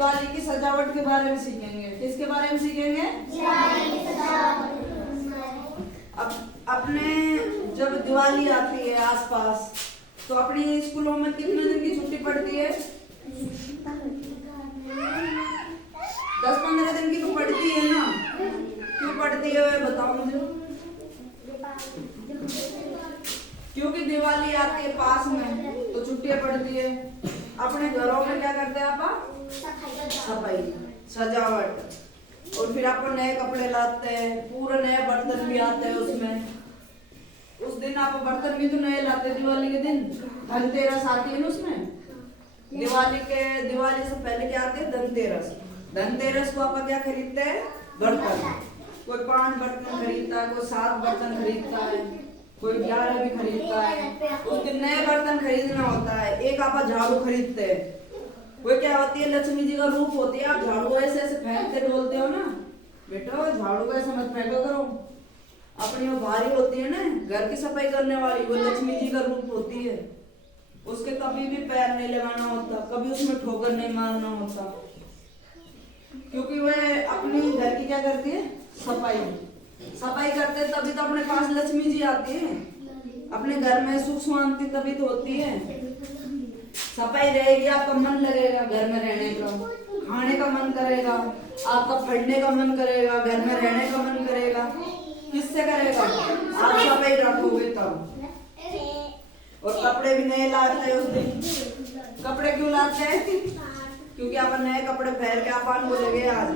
दिवाली की सजावट के बारे में सीखेंगे। किसके बारे में सीखेंगे? अब अपने जब दिवाली आती है आसपास, तो अपनी स्कूलों में कितने दिन की छुट्टी पड़ती है? 10-15 दिन की तो पड़ती है ना। क्यों पड़ती है बताओ मुझे। क्योंकि दिवाली आती है पास में, तो छुट्टियां पड़ती है। अपने घरों में क्या करते हैं आप? सफाई, सजावट, और फिर आप नए कपड़े लाते हैं, पूरे नए बर्तन भी आते हैं उसमें। उस दिन आप बर्तन भी तो नए लाते हैं। दिवाली के दिन धनतेरस आती है ना उसमें। दिवाली से पहले क्या आते हैं? धनतेरस। धनतेरस को आप क्या खरीदते हैं? बर्तन। कोई 5 बर्तन खरीदता है, कोई 7 बर्तन खरीदता है, कोई 11 भी खरीदता है। उस दिन नए बर्तन खरीदना होता है। एक आप झाड़ू खरीदते हैं। वो क्या होती है? लक्ष्मी जी का रूप होती है। आप झाड़ू ऐसे ऐसे फेंकते डोलते हो ना बेटा, झाड़ू को ऐसे मत फेंका करो। अपनी वो भारी होती है ना, घर की सफाई करने वाली, वो लक्ष्मी जी का रूप होती है। उसके कभी भी पैर नहीं लगाना होता, कभी उसमें ठोकर नहीं मारना होता, क्योंकि वह अपनी घर की क्या करती है? सफाई करते हैं, तभी तो अपने पास लक्ष्मी जी आती है। अपने घर में सुख शांति तभी तो होती है। सफाई रहेगी, आपका मन लगेगा घर में रहने का, खाने का मन करेगा, आपका पढ़ने का मन करेगा, घर में रहने का मन करेगा। किससे करेगा? आप सफाई रखोगे तब। और कपड़े भी नए लाते हैं उस दिन। कपड़े क्यों लाते हैं? क्योंकि आप नए कपड़े पहन के आप बोलेंगे आज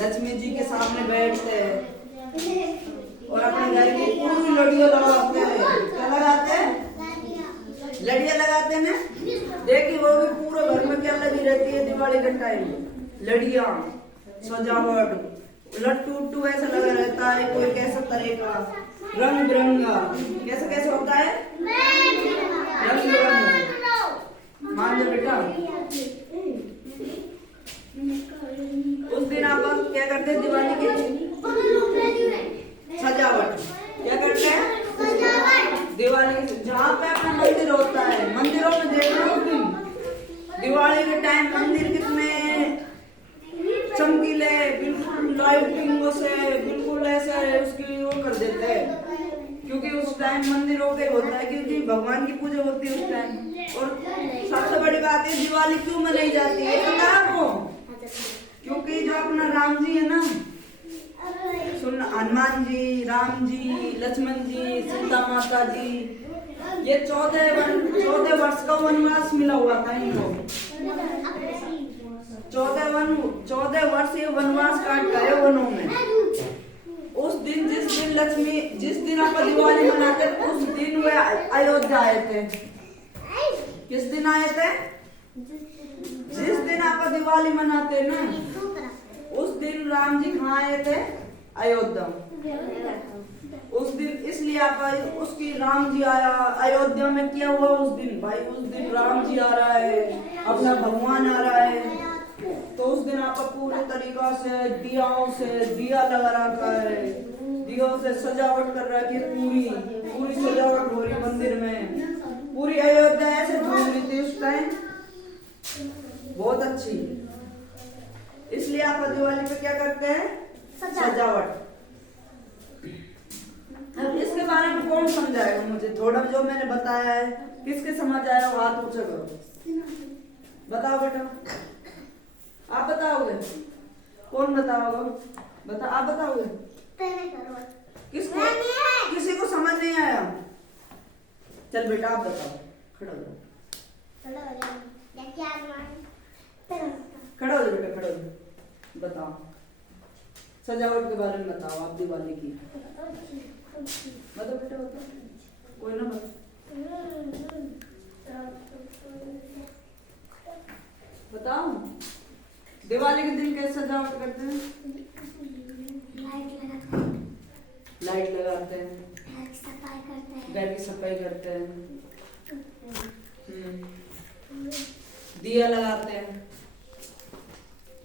लक्ष्मी जी के सामने बैठते हैं। और अपने घर की पूरी लड़ियां लगाते हैं। क्या लगाते हैं? लड़ियां लगाते हैं ना। देखिए वो भी पूरे घर में क्या लगी रहती है दिवाली के टाइम? लड़ियां, सजावट, लट्टू उट्टू ऐसा लगा रहता है। कोई कैसा तरीका रंग बिरंगा, कैसा कैसा होता है? रंग बिरंगा। मान लो बेटा, उस दिन आप क्या करते हैं? दिवाली की सजावट। क्या करते हैं? दिवाली की, जहाँ पे अपना मंदिर होता है, मंदिरों में देख रहे हो उस दिन दिवाली के टाइम मंदिर कितने चमकीले, बिल्कुल लाइटिंग से, बिल्कुल ऐसे उसकी वो कर देते हैं। क्योंकि उस टाइम मंदिरों के होता है, क्योंकि भगवान की पूजा होती है उस टाइम। और सबसे बड़ी बात है, दिवाली क्यों मनाई जाती है पता है आपको? क्योंकि जो अपना राम जी है ना, सुन, हनुमान जी, राम जी, लक्ष्मण जी, सीता माता जी, ये 14 वर्ष का वनवास मिला हुआ था इनको। 14 वर्ष ये वनवास काट गए वनों में। उस दिन जिस दिन आप दिवाली मनाते, उस दिन वे अयोध्या आए थे। किस दिन आए थे? जिस दिन आप दिवाली मनाते ना, उस दिन राम जी कहाँ आए थे? अयोध्या। उस दिन इसलिए आप उसकी राम जी आया अयोध्या में। क्या हुआ उस दिन? भाई उस दिन राम जी आ रहा है, अपना भगवान आ रहा है। तो उस दिन आप पूरे तरीका से दिया लगा रखा है, दियों से सजावट कर रखी है। पूरी सजावट हो रही मंदिर में। पूरी अयोध्या ऐसे झूम रही थी उस टाइम, बहुत अच्छी। इसलिए आप दिवाली पे क्या करते हैं? सजावट। अब इसके बारे में कौन समझाएगा मुझे? थोड़ा जो मैंने बताया है, किसके समझ आया वो हाथ ऊंचा करो। बताओ बेटा, आप बताओगे? कौन बताओगे? आप बताओगे? किसी को समझ नहीं आया? चल बेटा आप बताओ, खड़ा हो जाओ। खड़ा हो जाओ बेटा, खड़ा हो जाओ। बताओ सजावट के बारे में बताओ आप दिवाली की। बताओ बेटा, बताओ, कोई ना बताओ। दिवाली के दिन कैसे सजावट करते हैं? लाइट लगाते हैं, घर की सफाई करते हैं, दिया लगाते हैं।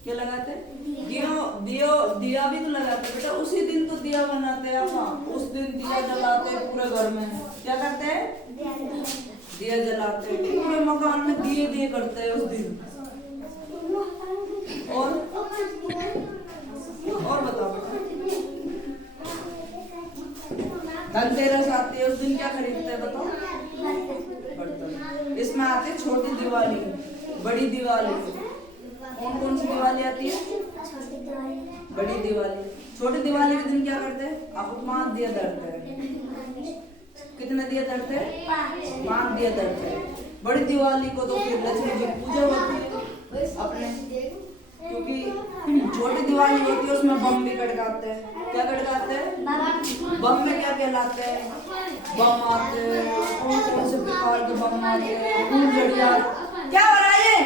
क्या लगाते हैं? दिया भी तो लगाते हैं बेटा। उसी दिन तो दिया बनाते हैं आप। उस दिन दिया जलाते हैं पूरे घर में। क्या करते हैं? दिया जलाते हैं पूरे मकान में, दिए करते हैं उस दिन। बड़ी दिवाली। छोटी दिवाली के दिन क्या करते हैं? आपको 5 दिया जलते हैं। कितने दिया जलते हैं? 5 दिया जलते हैं। बड़ी दिवाली को तो फिर लक्ष्मी जी की पूजा होती है अपने, क्योंकि छोटी दिवाली होती है उसमें बम भी खड़काते हैं। क्या खड़काते हैं? बम में क्या क्या लाते हैं? बम आते हैं, कौन कौन से प्रकार के बम आते हैं, फुलझड़ियाँ। क्या हो रहा है?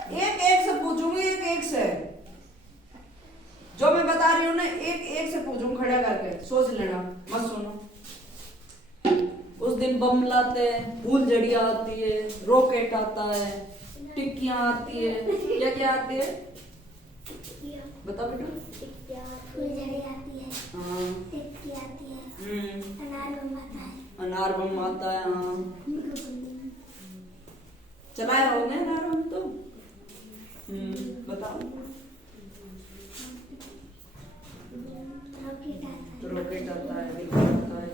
एक एक से पूछूंगी, एक एक से जो मैं बता रही हूँ ना, एक एक से पूछूंगी खड़ा करके, सोच लेना, मत सुनो। उस दिन बम लाते हैं, फुलझड़ियाँ आती है, रॉकेट आता है, टिक्कियाँ आती है, क्या क्या आती है बताओ बेटा? फुलझड़ी आती है, हाँ, टिक्की आती है, अनार बम आता है, अनार बम आता है। हाँ, चलाए होंगे अनार बम तो। बताओ। रॉकेट आता है, बिल्कुल आता है।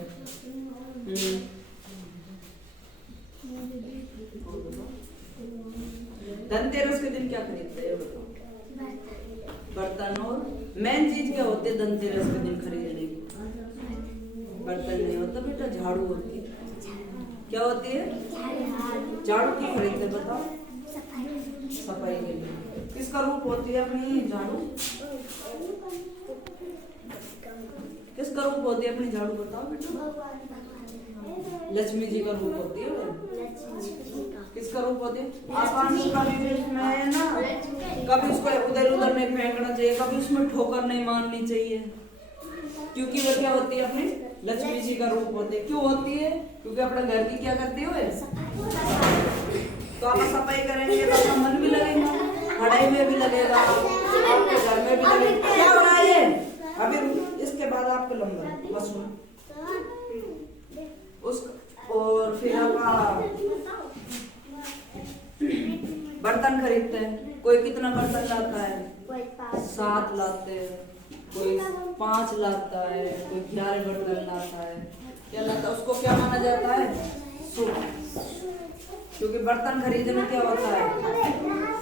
धनतेरस के दिन क्या खरीदते हैं बताओ? बर्तन। और मेन चीज क्या होती है धनतेरस के दिन खरीदने की? बर्तन नहीं होता बेटा, झाड़ू होती है। क्या होती है? झाड़ू क्यों खरीदते हैं बताओ? सफाई के लिए। किसका रूप होती है अपनी झाड़ू? किसका रूप होती है अपनी झाड़ू बताओ बेटा? लक्ष्मी जी का रूप होती है। किसका रूप होती है? आसान कभी उसमें है ना, कभी उसको उधर उधर नहीं फेंकना चाहिए, कभी उसमें ठोकर नहीं मारनी चाहिए, क्योंकि वो क्या होती है अपनी लक्ष्मी जी का रूप होती है। क्यों होती है? क्योंकि अपने घर की क्या करती है? तो आप सफाई करेंगे तो आपका मन भी लगेगा, पढ़ाई में भी लगेगा, आपके घर में भी लगेगा। क्या हो रहा है? अभी इसके बाद आपको लंबा बस उस, और फिर आप बर्तन खरीदते हैं। कोई कितना बर्तन लाता है? 7 लाते हैं, कोई 5 लाता है, कोई 11 बर्तन लाता है। क्या लाता है? उसको क्या माना जाता है? शुभ। क्योंकि बर्तन खरीदने में क्या होता है?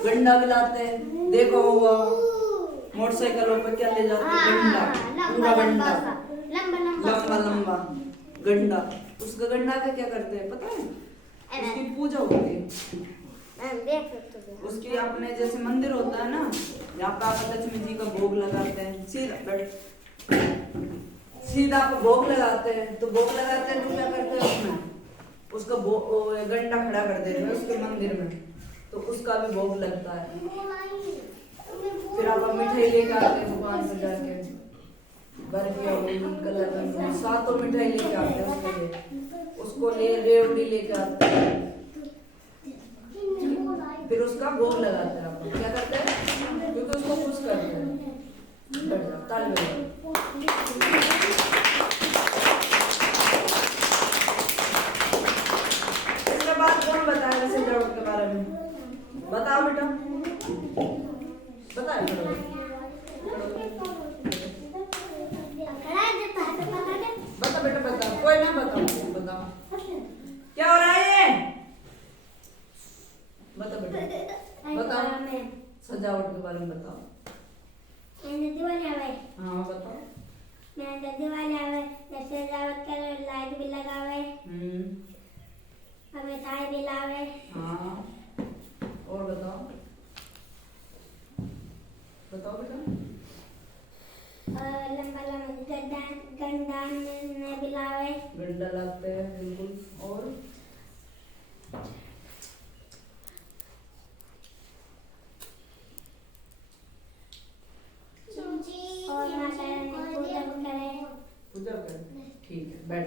गंडा भी लाते हैं। देखो होगा मोटरसाइकिलों पे क्या ले जाते हैं? गंडा, पूरा गंडा, लंबा लंबा गंडा। उसका गंडा का क्या करते हैं पता है? उसकी पूजा होती है। उसकी अपने जैसे मंदिर होता है ना, यहाँ पे लक्ष्मी जी का भोग लगाते हैं। सीधा आप भोग लगाते हैं, तो भोग लगाते हैं तो क्या करते हैं उसमें? उसका गंडा खड़ा कर देते हैं उसके मंदिर में, तो उसका भी भोग लगता है। फिर आप मिठाई लेके आते हैं दुकान से जाके, कलर 7 मिठाई लेके आते हैं उसके लिए, उसको रेवड़ी लेके आते हैं, फिर उसका भोग लगाते हैं। आप क्या करते हैं? क्योंकि उसको खुश करते हैं। इसके बाद कौन बताएगा सजावट के बारे में? बताओ बेटा, बताओ बता बेटा, बताओ। कोई ना बताओ, बताओ क्या हो रहा है? बता बेटा, बताओ सजावट के बारे में बताओ। दिवाली आवे। हाँ बताओ। दिवाली आवे जैसे सजावट करे, लाइट भी लगावे, और मिठाई भी लावे। हाँ, और बताओ, बताओ बेटा। और लंबा लंबा गंडा में भी लावे। गंडा लाते हैं बिल्कुल। और और माता रानी पूजा करे। पूजा करें। ठीक है, बैठ।